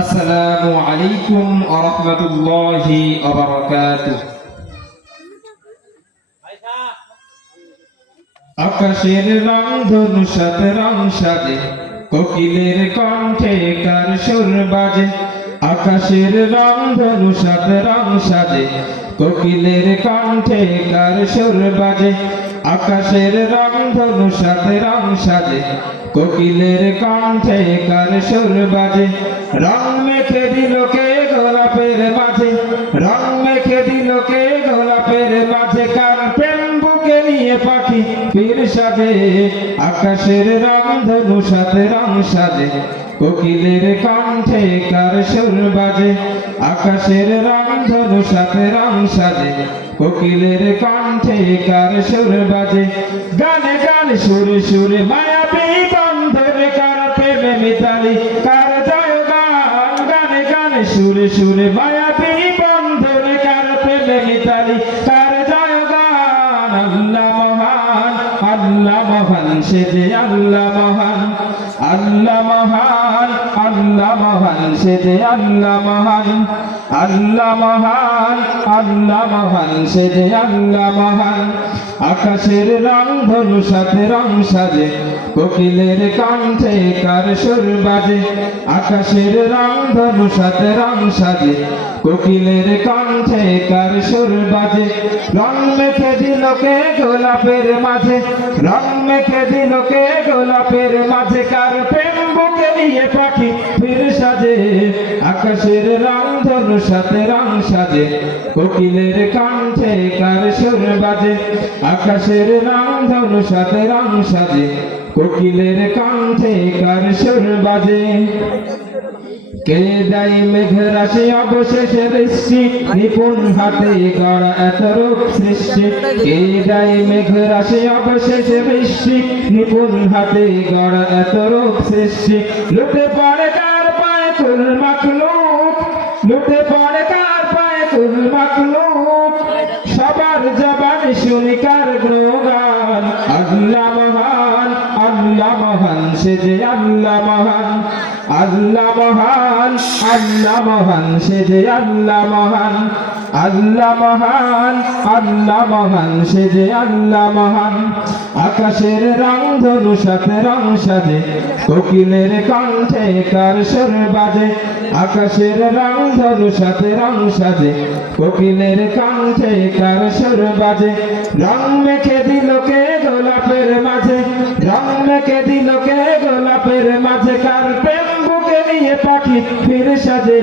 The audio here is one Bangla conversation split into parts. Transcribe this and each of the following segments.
আসসালামু আলাইকুম ওয়া রাহমাতুল্লাহি ওয়া বারাকাতুহু। আকাশের রং ধনু সাথে রং সাজে, কোকিলের কণ্ঠে কার সুর বাজে? আকাশের রং ধনু সাথে রং সাজে, কোকিলের কণ্ঠে কার সুর বাজে? আকাশের রং ধনু, সাথে রং সাজে। কোকিলের কণ্ঠে কার সুর বাজে। রং মেখে দিল কে গোলাপের মাঝে। রং মেখে দিল কে গোলাপের মাঝে। কার প্রেম বুকে নিয়ে পাখি পীর সাজে। আকাশের রং ধনু, সাথে রং সাজে। কোকিলের কণ্ঠে কার সুর বাজে। আকাশের রং ধনু সাথে রং সাজে, কোকিলের কণ্ঠে কার সুর বাজে? গানে গানে, সুরে সুরে মায়াবী বন্ধরে কার প্রেমে মিতালি? কার জয় গান? গানে গানে, সুরে সুরে মায়াবী বন্ধরে কার প্রেমে মিতালি? কার জয় গান? আল্লাহ মহান আল্লাহ মহান, সে যে আল্লাহ মহান আল্লাহ মহান। আল্লাহ মহান সে যে আল্লাহ মহান। আল্লাহ মহান আল্লাহ মহান সে যে আল্লাহ মহান। আকাশের রং ধনু, সাথে রং সাজে। কোকিলের কণ্ঠে কার সুর বাজে? আকাশের রং ধনু, সাথে রং সাজে। কোকিলের কণ্ঠে কার সুর বাজে? রং মেখে দিল কে গোলাপের মাঝে। রং মেখে দিল কে গোলাপের মাঝে। কার প্রেম নিয়ে পাখি ফির সাজে, আকাশের রং ধনু সাথে রং সাজে, কোকিলের কণ্ঠে কার সুর বাজে, আকাশের রং ধনু সাথে রং সাজে, কোকিলের কণ্ঠে কার সুর বাজে। কে দাই মেঘ রাশি অবশেষে বৃষ্টি নিপুণ হাতে গড়া এত রূপ সৃষ্টি। কে দাই মেঘ রাশি অবশেষে বৃষ্টি নিপুণ হাতে গড়া এত রূপ সৃষ্টি। লুটে পড়ে কার পায়ে কুল মাকলুক লুটে পড়ে কার পায়ে কুল মাকলুক সবার জবান শুনি কার গুণগান আল্লাহ মহান আল্লাহ মহান, সে যে আল্লাহ মহান। আল্লাহ মহান আল্লাহ মহান, সে যে আল্লাহ মহান আল্লাহ মহান আল্লাহ মহান, সে যে আল্লাহ মহান। আকাশের রং ধনু, সাথে রং সাজে, কোকিলের কণ্ঠে কার সুর বাজে। আকাশের রং ধনু, সাথে রং সাজে, কোকিলের কণ্ঠে কার সুর বাজে। রং মেখে দিল কে গোলাপের মাঝে, রং মেখে দিল ফির সাজে,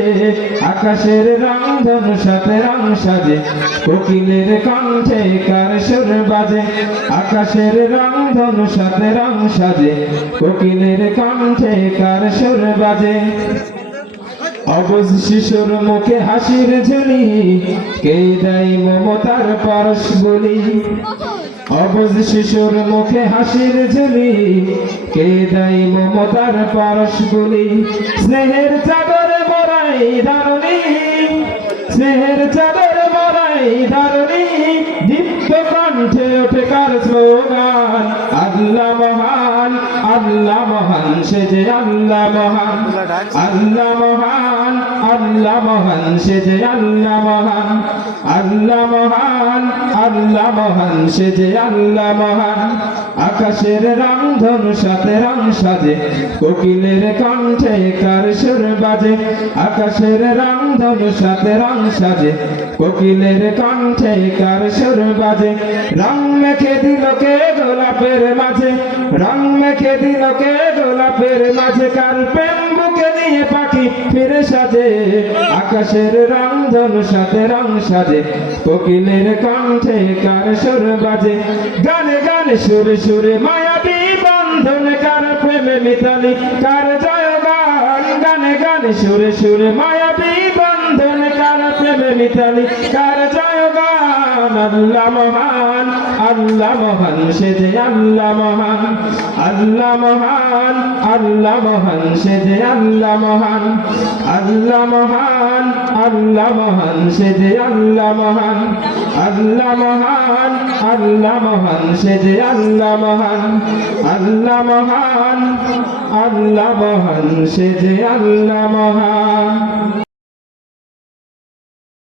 আকাশের রং ধনু, সাথে রং সাজে। কোকিলের কণ্ঠে কার সুর বাজে? আকাশের রং ধনু, সাথে রং সাজে। কোকিলের কার সুর বাজে? অবজ শিশুর মুখে হাসির ঝুলি, কে দেয় মমতার পরশ বলি? অবজ শিশুর মুখে হাসির ঝুলি কে দেয় মমতার পরশ বলি স্নেহের চাদর মরাই ধারণী স্নেহের চাদর মরাই ধারণী দীপ্ত কণ্ঠে ওঠে কার স্লোগান আল্লাহ মহান আল্লাহ মহান সে যে আল্লাহ মহান আল্লাহ মহান। আল্লাহ মহান, সে যে আল্লাহ মহান আল্লাহ মহান আল্লাহ মহান, সে যে আল্লাহ মহান। আকাশের রং ধনু, সাথে রং সাজে, কোকিলের কণ্ঠে কার সুর বাজে। আকাশের রং ধনু, সাথে রং সাজে, কোকিলের কণ্ঠে কার সুর বাজে। রং মেখে দিল কে গোলাপের মাঝে, রং মেখে দিল কে গোলাপের মাঝে, কার প্রেম পাখি ফিরে সাজে, আকাশের রং ধনু, সাথে রং সাজে, কোকিলের কণ্ঠে কার সুর বাজে? গানে গানে সুরে সুরে মায়াবী বন্ধন, কার প্রেমে মিতালি, কার জয় গান? গানে গানে সুরে সুরে মায়াবী বন্ধন, কার প্রেমে মিতালি, কার জয় আল্লাহ মহান আল্লাহ মহান সে যে আল্লাহ মহান আল্লাহ মহান আল্লাহ মহান সে যে আল্লাহ মহান আল্লাহ মহান আল্লাহ মহান সে যে আল্লাহ মহান আল্লাহ মহান আল্লাহ মহান সে যে আল্লাহ মহান আল্লাহ মহান